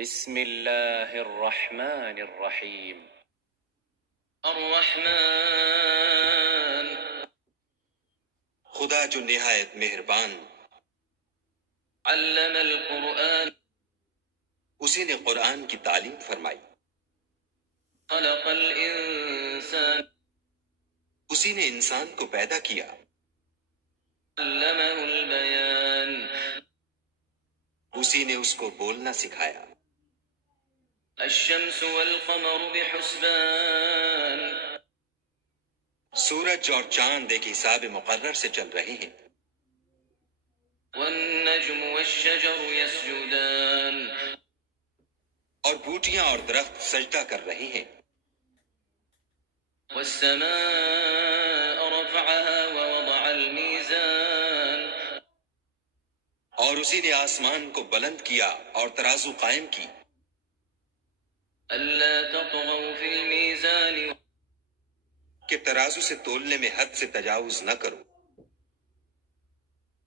بسم اللہ الرحمن الرحیم۔ الرحمن، خدا جو نہایت مہربان، علم القرآن، اسی نے قرآن کی تعلیم فرمائی، خلق الانسان، اسی نے انسان کو پیدا کیا، علمہ البیان، اسی نے اس کو بولنا سکھایا، الشمس والقمر بحسبان، سورج اور چاند ایک حساب مقرر سے چل رہے ہیں، والنجم والشجر يسجدان، اور بوٹیاں اور درخت سجدہ کر رہے ہیں، والسماء رفعها ووضع الميزان، اور اسی نے آسمان کو بلند کیا اور ترازو قائم کی، ألا تطغوا في الميزان، کہ ترازو سے تولنے میں حد سے تجاوز نہ کرو،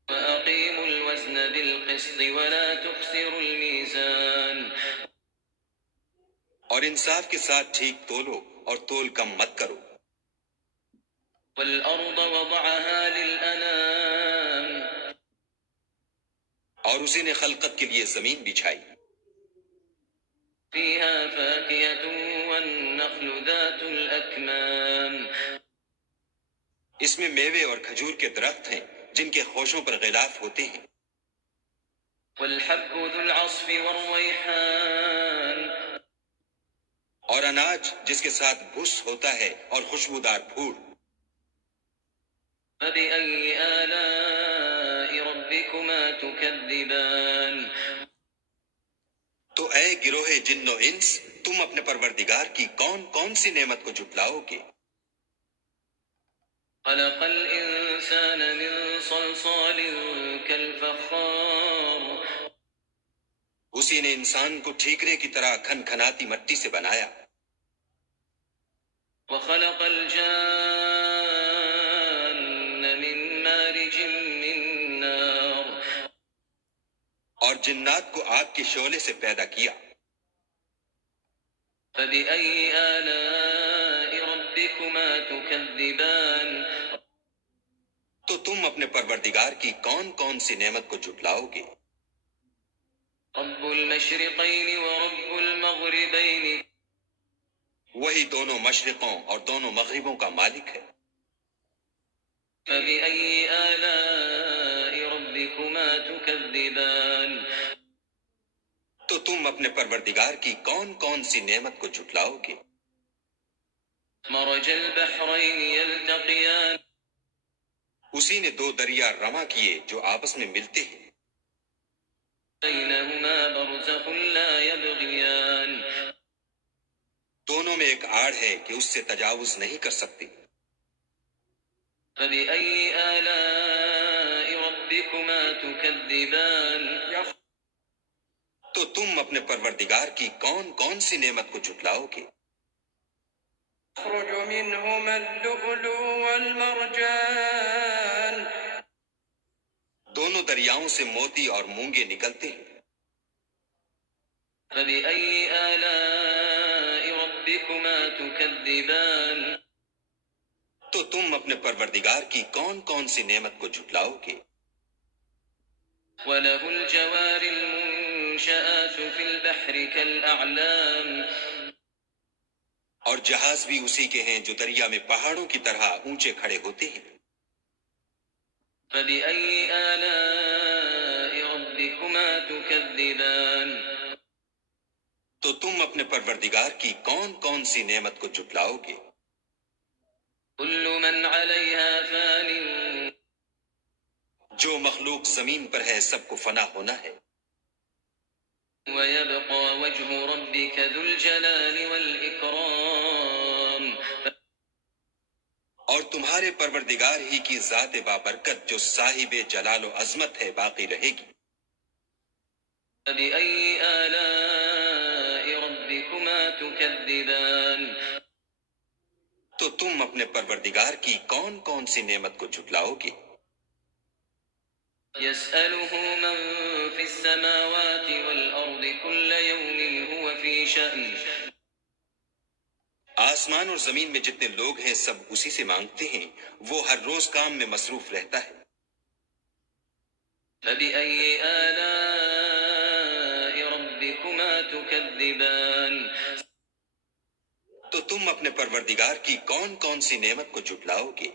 وأقيموا الوزن بالقسط ولا تخسروا الميزان، اور انصاف کے ساتھ ٹھیک تولو اور تول کم مت کرو، والأرض وضعها للأنام، اور اسی نے خلقت کے لیے زمین بچھائی، فيها فاكهة والنخل ذات الأكمام، اس میں میوے اور کھجور کے درخت ہیں جن کے خوشوں پر غلاف ہوتے ہیں، والحب ذو العصف والريحان، اور اناج جس کے ساتھ بھس ہوتا ہے اور خوشبودار پھول، فبأي آلاء ربكما تكذبان، تو اے گروہ جن و انس، تم اپنے پروردگار کی کون کون سی نعمت کو جھٹلاؤ گے؟ خلق الإنسان من صلصال كالفخار، اسی نے انسان کو ٹھیکرے کی طرح کھن کھناتی مٹی سے بنایا، وخلق الجان من مارج من نار، اور جنات کو آگ کے شعلے سے پیدا کیا، فبأي آلاء ربكما تكذبان، تو تم اپنے پروردگار کی کون کون سی نعمت کو جھٹلاؤ گے؟ رب المشرقين ورب المغربين، وہی دونوں مشرقوں اور دونوں مغربوں کا مالک ہے، فبأي آلاء ربكما تكذبان، تو تم اپنے پروردگار کی کون کون سی نعمت کو جھٹلاؤ گے؟ مرج البحرين يلتقيان، اسی نے دو دریا رواں کیے جو آپس میں ملتے ہیں، بينهما برزخ لا يبغيان، دونوں میں ایک آڑ ہے کہ اس سے تجاوز نہیں کر سکتے، فبأي آلاء ربكما تكذبان، تو تم اپنے پروردگار کی کون کون سی نعمت کو جھٹلاؤ گے؟ يخرج منهما اللؤلؤ والمرجان، دونوں دریاؤں سے موتی اور مونگے نکلتے ہیں، فبأي آلاء ربكما تكذبان، تو تم اپنے پروردگار کی کون کون سی نعمت کو جھٹلاؤ گے؟ وله الجوار المنشآت في البحر كالأعلام، اور جہاز بھی اسی کے ہیں جو دریا میں پہاڑوں کی طرح اونچے کھڑے ہوتے ہیں، فبأي آلاء ربكما تكذبان، تو تم اپنے پروردگار کی کون کون سی نعمت کو جھٹلاؤ گے؟ كل من عليها فان، جو مخلوق زمین پر ہے سب کو فنا ہونا ہے، ويبقى وجه ربك ذو الجلال والإكرام، اور تمہارے پروردگار ہی کی ذات بابرکت جو صاحب جلال و عظمت ہے باقی رہے گی، فبأي آلاء ربكما تكذبان، تو تم اپنے پروردگار کی کون کون سی نعمت کو جھٹلاؤ گے؟ يسأله من في السماوات والأرض كل يوم شأن آسمان اور زمین میں جتنے لوگ ہیں سب اسی سے مانگتے ہیں، وہ ہر روز کام میں مصروف رہتا ہے۔ فبأي آلاء ربكما تكذبان تو تم اپنے پروردگار کی کون کون سی نعمت کو جھٹلاؤ گے؟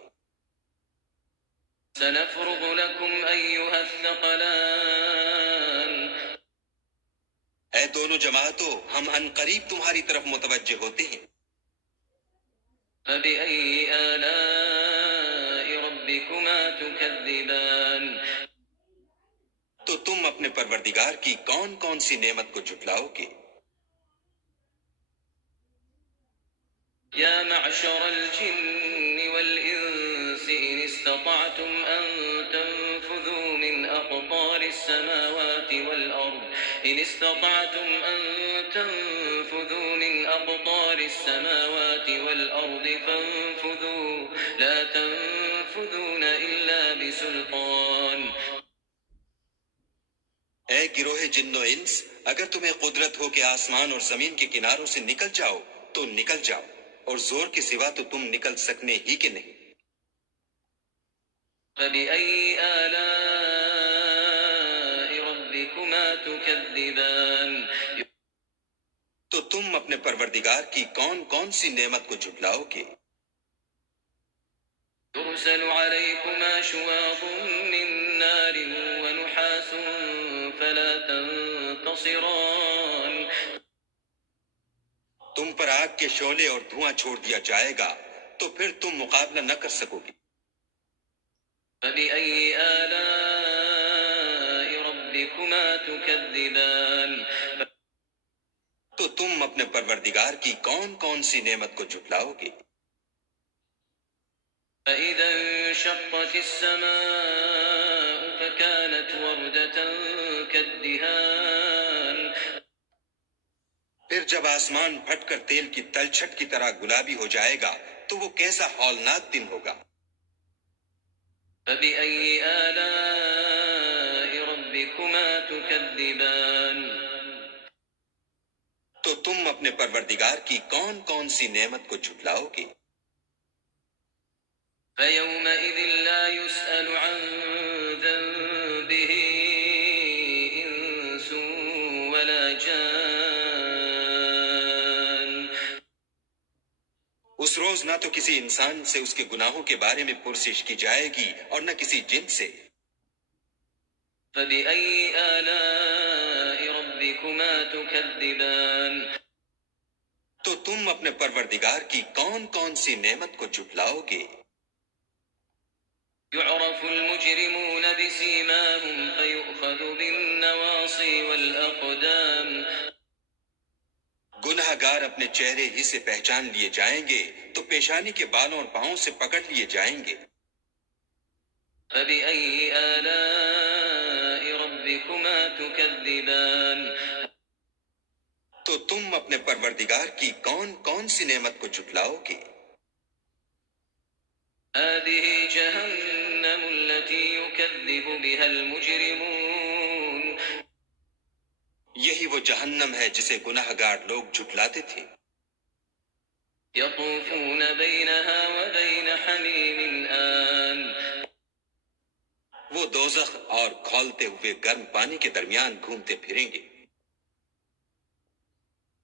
سنفرغ لكم أيها الثقلان اے دونوں جماعتوں، ہم ان قریب تمہاری طرف متوجہ ہوتے ہیں۔ فبأي آلاء ربكما تكذبان تو تم اپنے پروردگار کی کون کون سی نعمت کو جھٹلاؤ گے؟ يا معشر الجن والإنس إن استطعتم أن تنفذوا من أقطار السماوات والأرض إن استطعتم أن تنفذوا من أقطار السماوات والأرض فانفذوا لا تنفذون إلا بسلطان اے گروہ جن و انس، اگر تمہیں قدرت ہو کہ آسمان اور زمین کے کناروں سے نکل جاؤ تو نکل جاؤ، اور زور کے سوا تو تم نکل سکنے ہی کہ نہیں۔ فبأي آلاء ربكما تكذبان تو تم اپنے پروردگار کی کون کون سی نعمت کو جھٹلاؤ گے؟ يرسل عليكما شواظ من نار ونحاس فلا تنتصران تم پر آگ کے شعلے اور دھواں چھوڑ دیا جائے گا تو پھر تم مقابلہ نہ کر سکو گے۔ فبأي آلاء ربكما تكذبان تو تم اپنے پروردگار کی کون کون سی نعمت کو جھٹلاؤ گے؟ فإذا انشقت السماء فكانت وردة كالدهان پھر جب آسمان پھٹ کر تیل کی تلچھٹ کی طرح گلابی ہو جائے گا تو وہ کیسا ہولناک دن ہوگا۔ فبأي آلاء ربكما تكذبان تو تم اپنے پروردگار کی کون کون سی نعمت کو جھٹلاؤ گے؟ فيومئذ لا يسأل عن ذنبه إنس ولا جان اس روز نہ تو کسی انسان سے اس کے گناہوں کے بارے میں پرسش کی جائے گی اور نہ کسی جن سے۔ فبأي آلاء ربكما تكذبان تو تم اپنے پروردگار کی کون کون سی نعمت کو جھٹلاؤ گے؟ يعرف المجرمون بسيماهم فيؤخذ بالنواصي والأقدام گناہ گار اپنے چہرے ہی سے پہچان لیے جائیں گے تو پیشانی کے بالوں اور پاؤں سے پکڑ لیے جائیں گے۔ فبأي آلاء ربكما تكذبان تو تم اپنے پروردگار کی کون کون سی نعمت کو جھٹلاؤ گے؟ هذه جهنم التي يكذب بها المجرمون یہی وہ جہنم ہے جسے گناہ گار لوگ جھٹلاتے تھے۔ يطوفون بينها وبين حميم آن وہ دوزخ اور کھولتے ہوئے گرم پانی کے درمیان گھومتے پھریں گے۔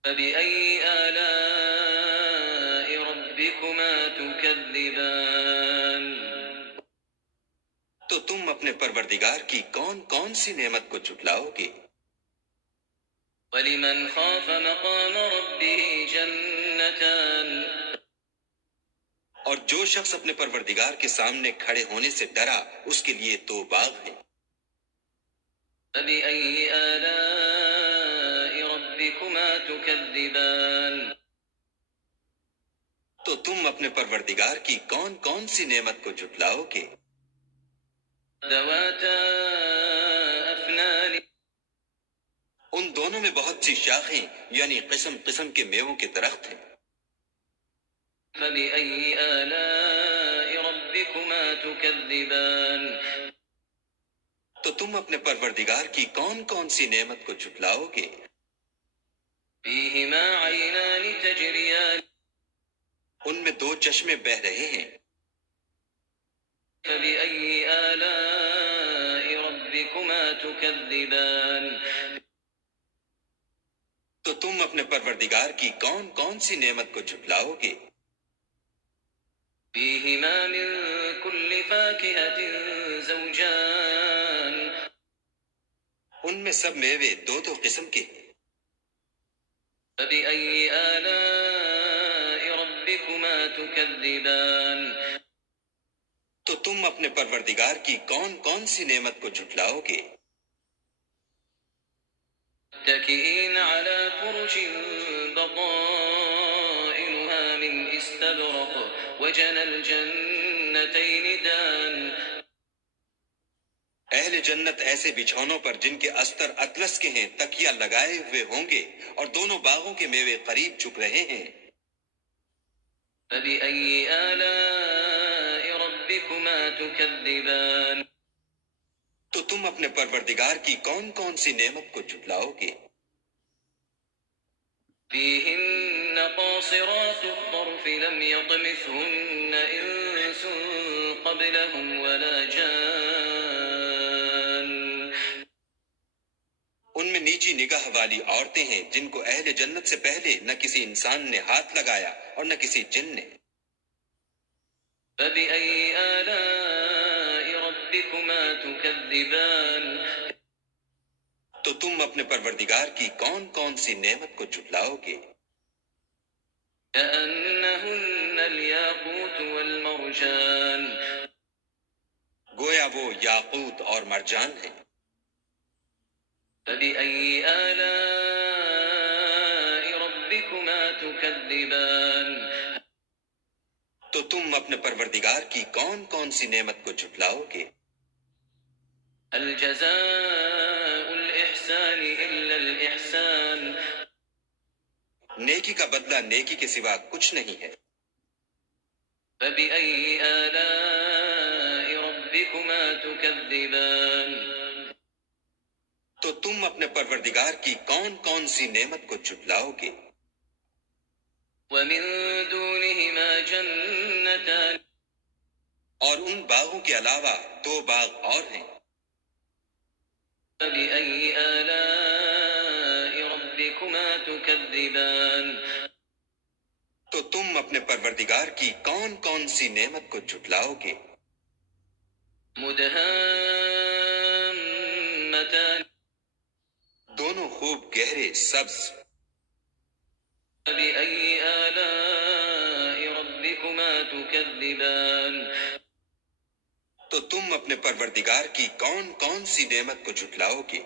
فبأي آلاء ربكما تكذبان تو تم اپنے پروردگار کی کون کون سی نعمت کو جھٹلاؤ گے؟ ولمن خاف مقام ربه جنتان اور جو شخص اپنے پروردگار کے سامنے کھڑے ہونے سے ڈرا اس کے لیے دو باغ ہیں۔ فبأي آلاء ربكما تكذبان تو تم اپنے پروردگار کی کون کون سی نعمت کو جھٹلاؤ گے؟ ذواتا أفنان ان دونوں میں بہت سی شاخیں یعنی قسم قسم کے میووں کے درخت ہیں۔ فبأي آلاء ربكما تكذبان تو تم اپنے پروردگار کی کون کون سی نعمت کو جھٹلاؤ گے؟ فيهما عينان تجريان ان میں دو چشمے بہ رہے ہیں، فبأي آلاء ربكما تكذبان تو تم اپنے پروردگار کی کون کون سی نعمت کو جھٹلاؤ گے؟ فيهما من كل فاكهة زوجان ان میں سب میوے دو دو قسم کے ہیں، فبأي آلاء ربكما تكذبان تو تم اپنے پروردگار کی کون کون سی نعمت کو جھٹلاؤ گے؟ متكئين على فرش بطائنها من استبرق وجنى الجنتين دان اہل جنت ایسے بچھونوں پر جن کے استر اطلس کے ہیں تکیہ لگائے ہوئے ہوں گے، اور دونوں باغوں کے میوے قریب جھک رہے ہیں۔ فبأي آلاء ربكما تكذبان تو تم اپنے پروردگار کی کون کون سی نعمت کو جھٹلاؤ گے؟ فيهن قاصرات الطرف لم يطمثهن إنس قبلهم ولا جان ان میں نیچی نگاہ والی عورتیں ہیں جن کو اہل جنت سے پہلے نہ کسی انسان نے ہاتھ لگایا اور نہ کسی جن نے۔ فبأي آلاء ربكما تكذبان تو تم اپنے پروردگار کی کون کون سی نعمت کو جھٹلاؤ گے؟ كأنهن الياقوت والمرجان گویا وہ یاقوت اور مرجان ہیں۔ فبأي آلاء ربكما تكذبان تو تم اپنے پروردگار کی کون کون سی نعمت کو جھٹلاؤ گے؟ هل جزاء الإحسان إلا الإحسان نیکی کا بدلہ نیکی کے سوا کچھ نہیں ہے۔ فبأي آلاء ربكما تكذبان تو تم اپنے پروردگار کی کون کون سی نعمت کو جھٹلاؤ گے؟ ومن دونهما جنتان اور ان باغوں کے علاوہ دو باغ اور ہیں۔ فبأي آلاء ربكما تكذبان تو تم اپنے پروردگار کی کون کون سی نعمت کو جھٹلاؤ گے؟ مدهامتان دونوں خوب گہرے سبز۔ فبأي آلاء ربكما تكذبان تو تم اپنے پروردگار کی کون کون سی نعمت کو جھٹلاؤ گے؟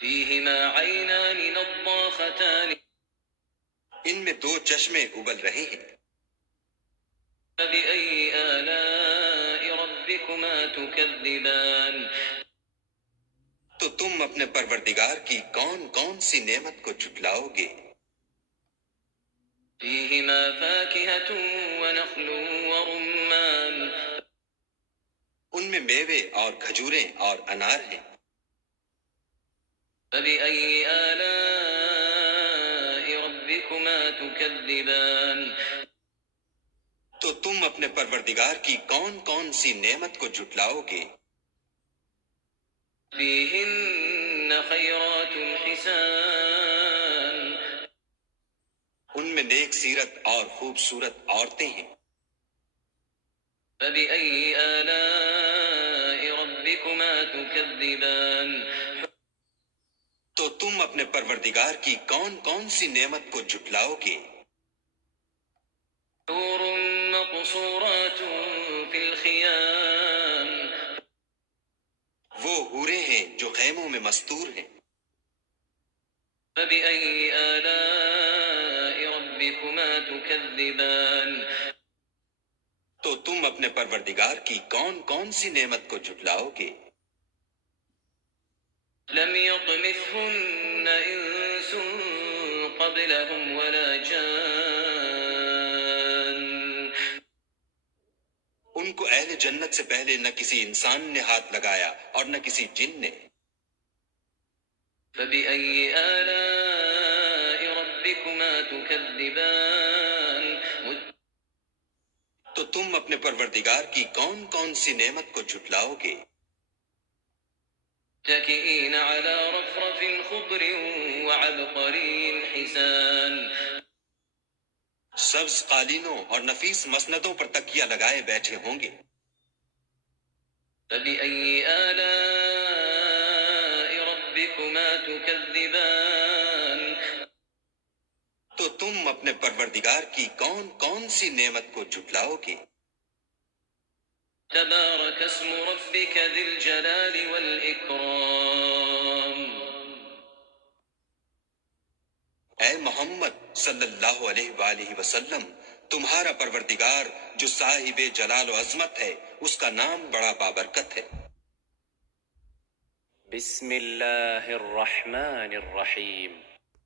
فيهما عينان نضاختان ان میں دو چشمے ابل رہے ہیں۔ فبأي آلاء ربكما تكذبان تو تم اپنے پروردگار کی کون کون سی نعمت کو جھٹلاؤ گے؟ فيهما فاكهة ونخل ورمان ان میں میوے اور کھجوریں اور انار ہیں۔ فبأي آلاء ربكما تكذبان تو تم اپنے پروردگار کی کون کون سی نعمت کو جھٹلاؤ گے؟ فيهن خيرات حسان ان میں نیک سیرت اور خوبصورت عورتیں ہیں۔ فبأي آلاء ربكما تكذبان تو تم اپنے پروردگار کی کون کون سی نعمت کو جھٹلاؤ گے؟ حور مقصورات في الخيام وہ حوریں ہیں جو خیموں میں مستور ہیں۔ فبأي آلاء ربكما تكذبان تو تم اپنے پروردگار کی کون کون سی نعمت کو جھٹلاؤ گے؟ لم يطمثهن إنس قبلهم ولا جان ان کو اہل جنت سے پہلے نہ کسی انسان نے ہاتھ لگایا اور نہ کسی جن نے۔ فبأي آلاء ربكما تكذبان تو تم اپنے پروردگار کی کون کون سی نعمت کو جھٹلاؤ گے؟ متكئين على رفرف خضر وعبقري حسان سبز قالینوں اور نفیس مسندوں پر تکیہ لگائے بیٹھے ہوں گے۔ فبأي آلاء ربكما تكذبان تو تم اپنے پروردگار کی کون کون سی نعمت کو جھٹلاؤ گے؟ تبارك اسم ربك ذي الجلال والإكرام اے محمد صلی اللہ علیہ وآلہ وسلم، تمہارا پروردگار جو صاحب جلال و عظمت ہے، اس کا نام بڑا بابرکت ہے۔ بسم اللہ الرحمن الرحیم